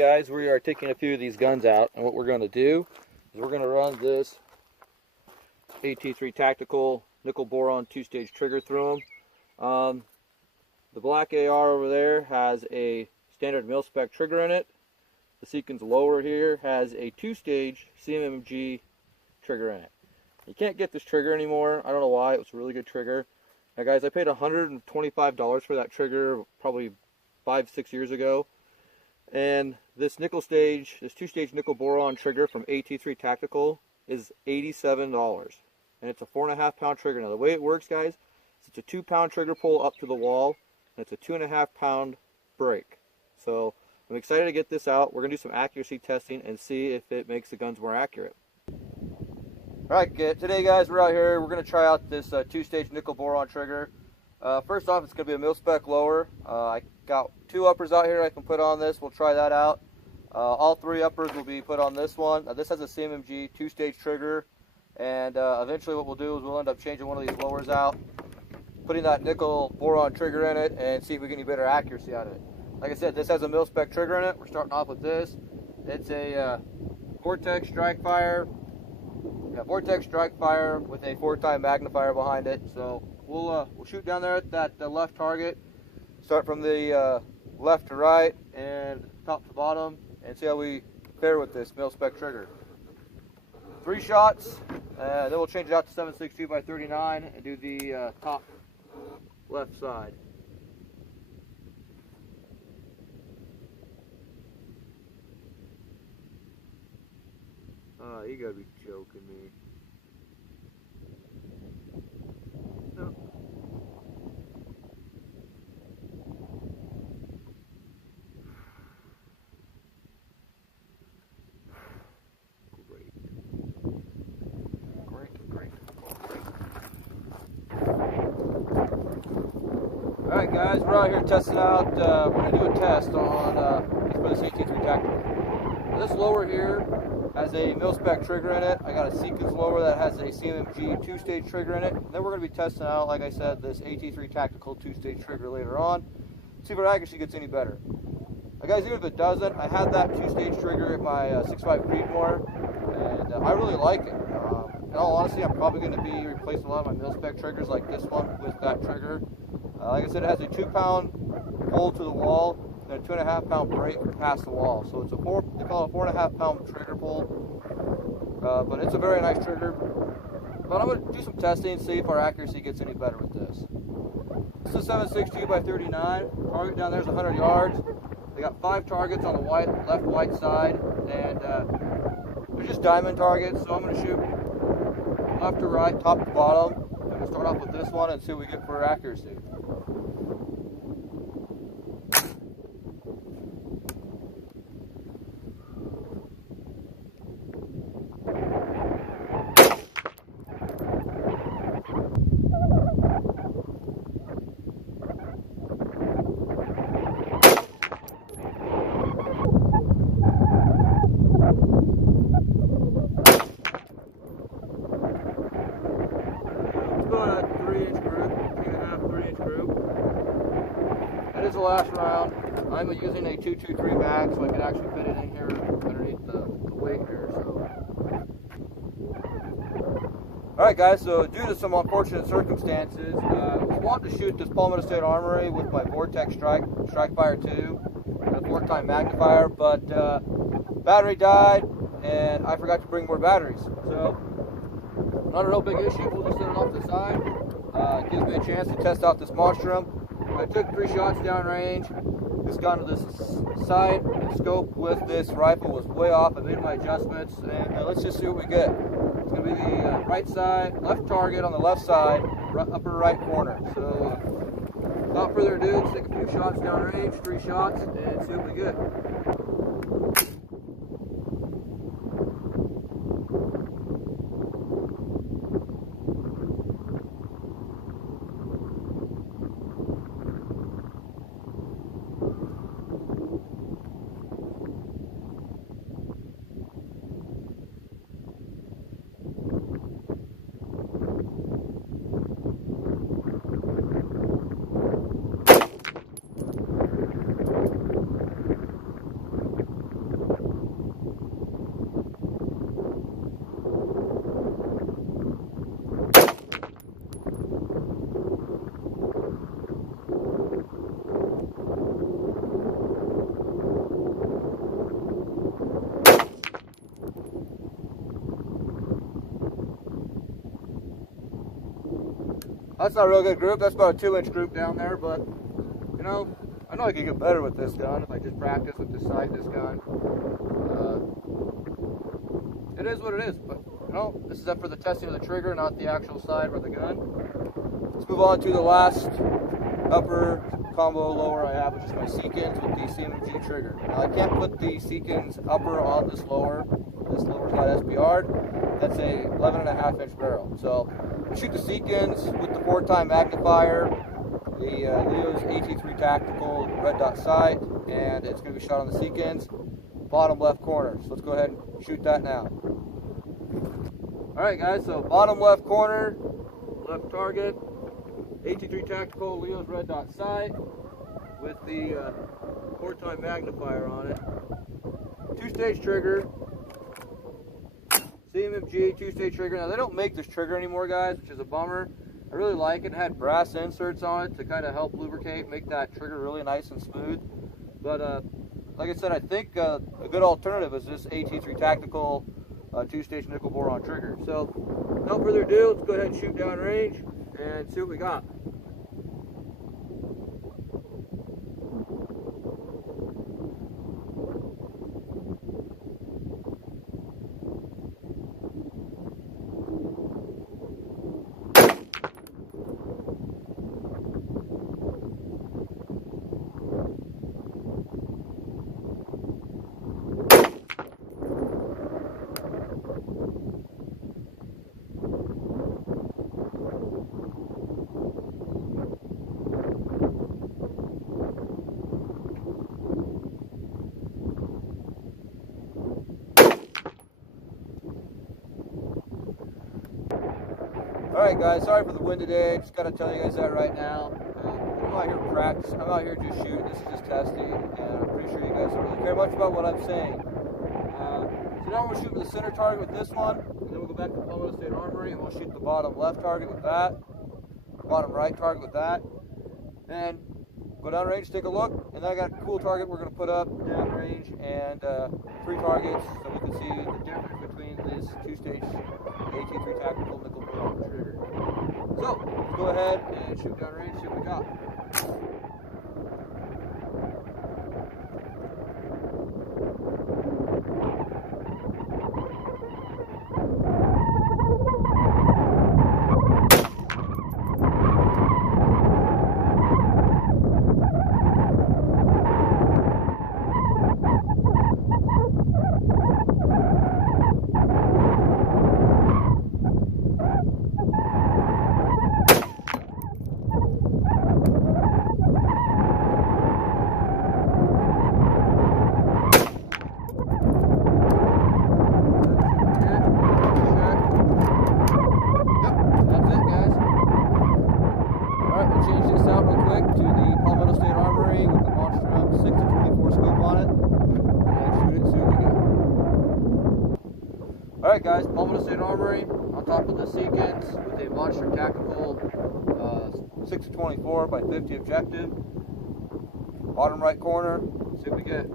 guys, we are taking a few of these guns out, and what we're going to do is we're going to run this AT3 Tactical nickel boron 2-stage trigger through them. The black AR over there has a standard mil-spec trigger in it. The Seekins lower here has a 2-stage cmmg trigger in it. You can't get this trigger anymore. I don't know why. It was a really good trigger. Now guys, I paid $125 for that trigger probably 5-6 years ago. And this nickel stage, this 2-stage nickel boron trigger from AT3 Tactical is $87. And it's a 4.5 pound trigger. Now the way it works, guys, is it's a 2 pound trigger pull up to the wall, and it's a 2.5 pound break. So I'm excited to get this out. We're going to do some accuracy testing and see if it makes the guns more accurate. Alright, today guys, we're out here. We're going to try out this 2-stage nickel boron trigger. First off, it's going to be a mil-spec lower. I got 2 uppers out here I can put on this. We'll try that out. All 3 uppers will be put on this one. This has a cmmg 2-stage trigger, and eventually what we'll do is we'll end up changing one of these lowers out, putting that nickel boron trigger in it, and see if we get any better accuracy out of it. Like I said, this has a mil-spec trigger in it. We're starting off with this. It's a Vortex strike fire. Vortex strike fire with a 4-time magnifier behind it. So we'll shoot down there at that left target. Start from the left to right and top to bottom, and see how we fare with this mil-spec trigger. 3 shots, then we'll change it out to 7.62 by 39 and do the top left side. You gotta be joking me. No. Great. Alright guys, we're out here testing out, we're going to do a test on for this AT3 Tactical. This lower here has a mil-spec trigger in it. I got a Seekins lower that has a cmmg 2-stage trigger in it. And then we're going to be testing out, like I said, this AT3 Tactical 2-stage trigger later on. See if our accuracy gets any better. Guys, even if it doesn't, I had that 2-stage trigger at my 6.5 Creedmoor, and I really like it. In all honesty, I'm probably going to be replacing a lot of my mil-spec triggers like this one with that trigger. Like I said, it has a 2 pound pull to the wall and a 2.5 pound break past the wall. So it's they call it a 4.5 pound trigger pull, but it's a very nice trigger. But I'm going to do some testing and see if our accuracy gets any better with this. This is 7.62 by 39. Target down there is 100 yards. They got 5 targets on the left white side, and they're just diamond targets. So I'm going to shoot left to right, top to bottom. I'm going to start off with this one and see what we get for accuracy. About a 3-inch group, 2.5, 3-inch group. That is the last round. I'm using a 223 mag, so I can actually fit it in here underneath the weight here. Alright guys, so due to some unfortunate circumstances, I wanted to shoot this Palmetto State Armory with my Vortex Strike Fire 2 and a 4-time magnifier, but battery died and I forgot to bring more batteries. So not a real big issue. We'll just set it off to the side. Gives me a chance to test out this monstrum. I took 3 shots downrange. Just got into this side. The scope with this rifle was way off. I made my adjustments, and let's just see what we get. It's going to be the right side, left target on the left side, upper right corner. So without further ado, let's take a few shots downrange, 3 shots, and see what we get. That's not a real good group. That's about a 2-inch group down there, but you know, I know I could get better with this gun if I just practice with this sight, this gun. It is what it is, but you know, this is up for the testing of the trigger, not the actual side or the gun. Let's move on to the last upper combo lower I have, which is my Seekins with the cmmg trigger. Now I can't put the Seekins upper on this lower. This lower's not SBR'd. That's a 11.5-inch barrel. So I shoot the Seekins with the 4x magnifier, the Leo's AT3 Tactical red dot sight, and it's going to be shot on the Seekins, bottom left corner. So let's go ahead and shoot that now. Alright guys, so bottom left corner, left target, AT3 Tactical Leo's red dot sight with the 4x magnifier on it. 2-stage trigger, cmmg 2-stage trigger. Now they don't make this trigger anymore, guys, which is a bummer. I really like it. It had brass inserts on it to kind of help lubricate, make that trigger really nice and smooth. But like I said, I think a good alternative is this AT3 Tactical 2-stage nickel boron trigger. So without further ado, let's go ahead and shoot down range and see what we got. Alright guys, sorry for the wind today, just gotta tell you guys that right now. I'm out here practicing, I'm out here just shooting, this is just testing, and I'm pretty sure you guys don't really care much about what I'm saying. So now we're shooting the center target with this one, and then we'll go back to the Palmetto State Armory and we'll shoot the bottom left target with that, bottom right target with that, and go down range, take a look, and then I got a cool target we're going to put up down range, and 3 targets so we can see the difference between this 2-stage AT3 Tactical nickel boron trigger. So let's go ahead and shoot down range, see what we got. Alright guys, Palmetto State Armory on top of the Seekins with a Monster Tactical 6-24 by 50 objective. Bottom right corner, see what we get.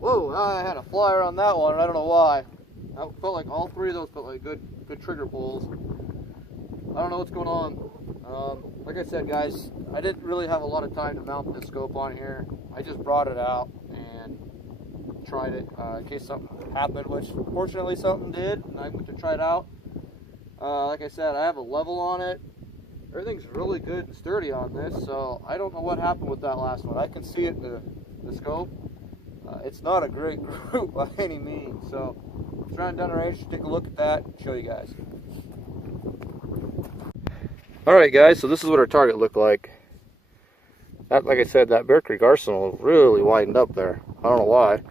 Whoa, I had a flyer on that one, and I don't know why. I felt like all 3 of those felt like good trigger pulls. I don't know what's going on. Like I said, guys, I didn't really have a lot of time to mount this scope on here. I just brought it out and tried it in case something happened, which fortunately something did, and I went to try it out. Like I said, I have a level on it. Everything's really good and sturdy on this, so I don't know what happened with that last one. I can see it in the scope. It's not a great group by any means, so let's run down the range, take a look at that, and show you guys. Alright guys, so this is what our target looked like. That, like I said, that Bear Creek Arsenal really widened up there. I don't know why.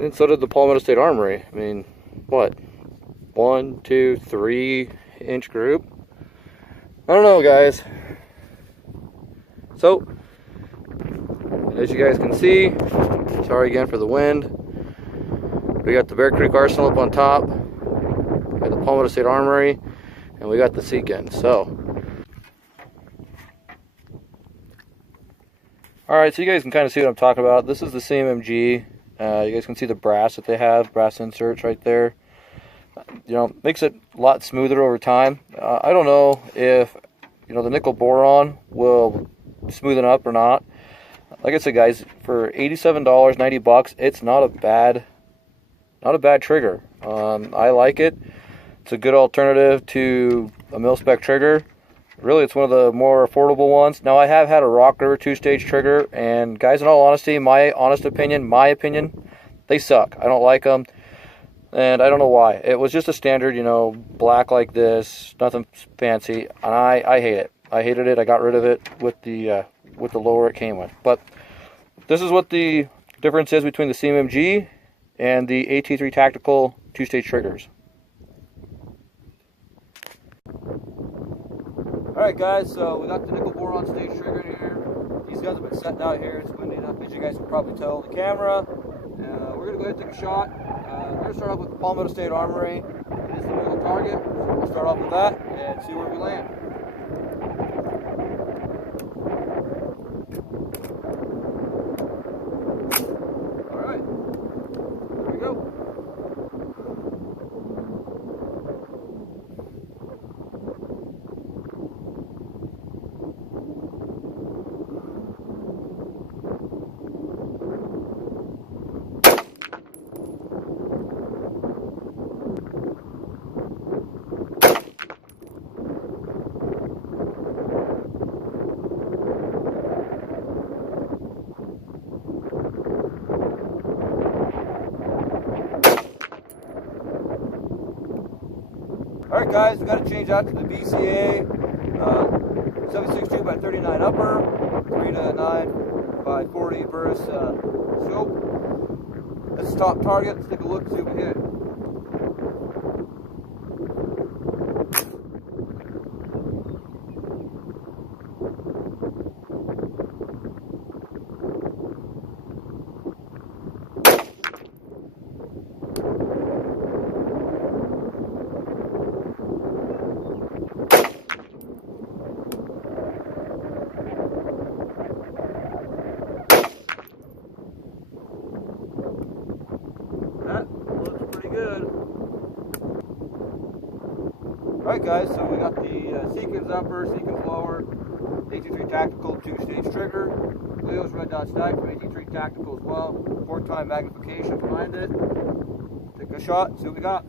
And so did the Palmetto State Armory. I mean, what? 1, 2, 3 inch group? I don't know guys. So, as you guys can see, sorry again for the wind. We got the Bear Creek Arsenal up on top. We got the Palmetto State Armory. And we got the Seekins. So, alright, so you guys can kind of see what I'm talking about. This is the cmmg. You guys can see the brass that they have, brass inserts right there. You know, makes it a lot smoother over time. I don't know if, you know, the nickel boron will smoothen up or not. Like I said guys, for $87, 90 bucks, it's not a bad trigger. I like it. It's a good alternative to a mil-spec trigger. Really, it's one of the more affordable ones. Now, I have had a Rock River 2-stage trigger, and guys, in all honesty, my opinion, they suck. I don't like them, and I don't know why. It was just a standard, you know, black like this, nothing fancy, and I hate it. I hated it. I got rid of it with the lower it came with. But this is what the difference is between the cmmg and the AT3 Tactical 2-stage triggers. Alright guys, so we got the nickel boron stage trigger here. These guys have been setting out here. It's windy enough, as you guys can probably tell on the camera. We're going to go ahead and take a shot. We're going to start off with the Palmetto State Armory. It is the middle target, so we'll start off with that and see where we land. Alright, here we go. Alright guys, we got to change out to the BCA 762 by 39 upper, 3 to 9 by 40 burst scope. This is top target. Let's take a look and see what we hit. Alright guys, so we got the Seekins upper, Seekins lower, AT3 Tactical 2-stage trigger. Leo's red dot sight from AT3 Tactical as well. 4-time magnification behind it. Take a shot, see what we got.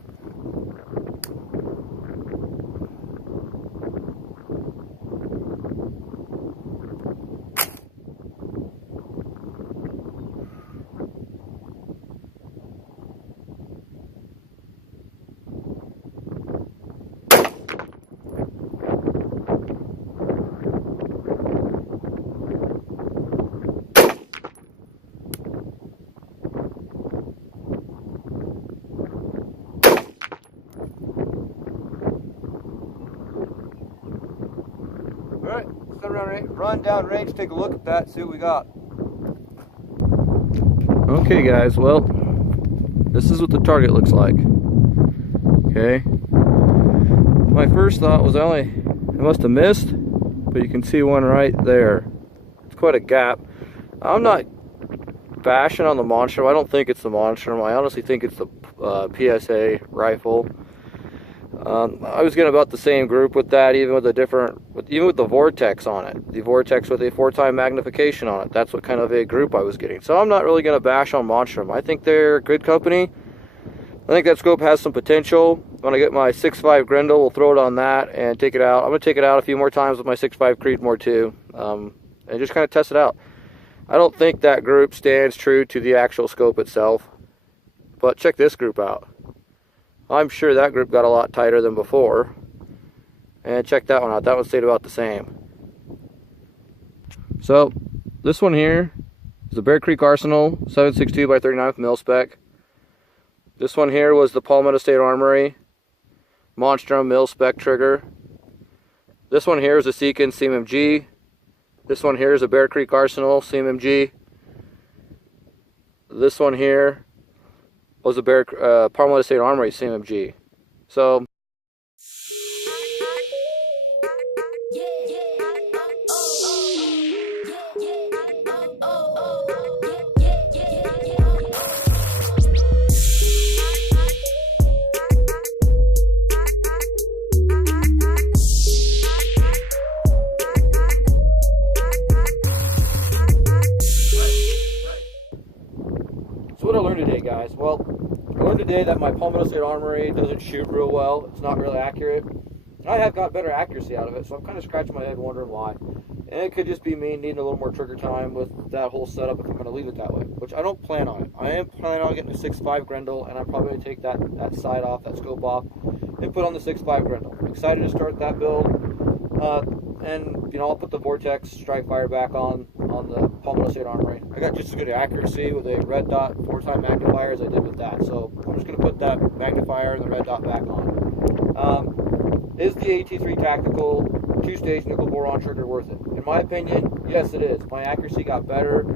Alright, run down range, take a look at that, see what we got. Okay guys, well, this is what the target looks like. Okay. My first thought was I must have missed, but you can see one right there. It's quite a gap. I'm not bashing on the Monstrum. I don't think it's the Monstrum. I honestly think it's the PSA rifle. I was getting about the same group with that, even with the Vortex on it. The Vortex with a 4-time magnification on it. That's what kind of a group I was getting. So I'm not really going to bash on Monstrum. I think they're a good company. I think that scope has some potential. When I get my 6.5 Grendel, we'll throw it on that and take it out. I'm going to take it out a few more times with my 6.5 Creedmoor too, and just kind of test it out. I don't think that group stands true to the actual scope itself, but check this group out. I'm sure that group got a lot tighter than before. And check that one out. That one stayed about the same. So this one here is the Bear Creek Arsenal 7.62 by 39 with mil-spec. This one here was the Palmetto State Armory Monstrum mil-spec trigger. This one here is a Seekins cmmg. This one here is a Bear Creek Arsenal cmmg. This one here was a Palmetto State Armory cmmg. So what I learned today, guys. Well, I learned today that my Palmetto State Armory doesn't shoot real well. It's not really accurate. I have got better accuracy out of it, so I'm kind of scratching my head wondering why. And it could just be me needing a little more trigger time with that whole setup if I'm going to leave it that way, which I don't plan on it. I am planning on getting a 6.5 Grendel, and I'm probably going to take that side off, that scope off, and put on the 6.5 Grendel. I'm excited to start that build. And, you know, I'll put the Vortex Strike Fire back on the Palmetto State Armory. I got just as good accuracy with a red dot 4-time magnifier as I did with that. So I'm just going to put that magnifier and the red dot back on. Is the AT3 Tactical 2-stage nickel boron trigger worth it? In my opinion, yes it is. My accuracy got better.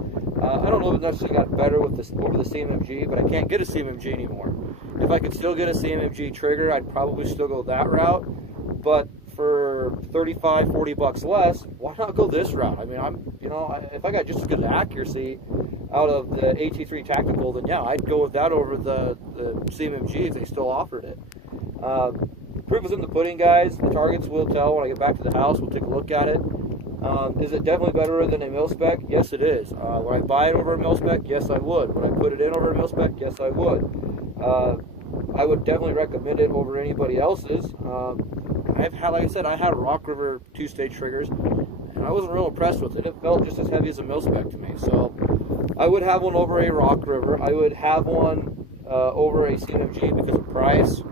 I don't know if it necessarily got better with this over the cmmg, but I can't get a cmmg anymore. If I could still get a cmmg trigger, I'd probably still go that route. But for 35, 40 bucks less, why not go this route? I mean, if I got just as good accuracy out of the AT3 Tactical, then yeah, I'd go with that over the cmmg if they still offered it. Proof is in the pudding, guys. The targets will tell when I get back to the house. We'll take a look at it. Is it definitely better than a mil-spec? Yes, it is. Would I buy it over a mil-spec? Yes, I would. Would I put it in over a mil-spec? Yes, I would. I would definitely recommend it over anybody else's. Like I said, I had Rock River 2-stage triggers, and I wasn't real impressed with it. It felt just as heavy as a mil-spec to me. So I would have one over a Rock River. I would have one over a cmmg because of price.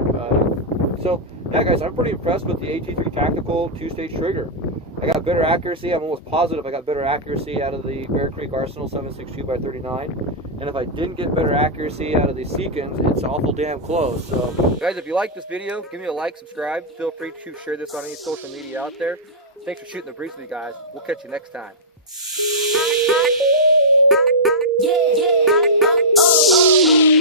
So yeah, guys, I'm pretty impressed with the AT3 Tactical 2-stage trigger. I got better accuracy. I'm almost positive I got better accuracy out of the Bear Creek Arsenal 7.62 by 39. And if I didn't get better accuracy out of the Seekins, it's awful damn close. So, guys, if you like this video, give me a like, subscribe. Feel free to share this on any social media out there. Thanks for shooting the breeze with me, guys. We'll catch you next time. Yeah, yeah.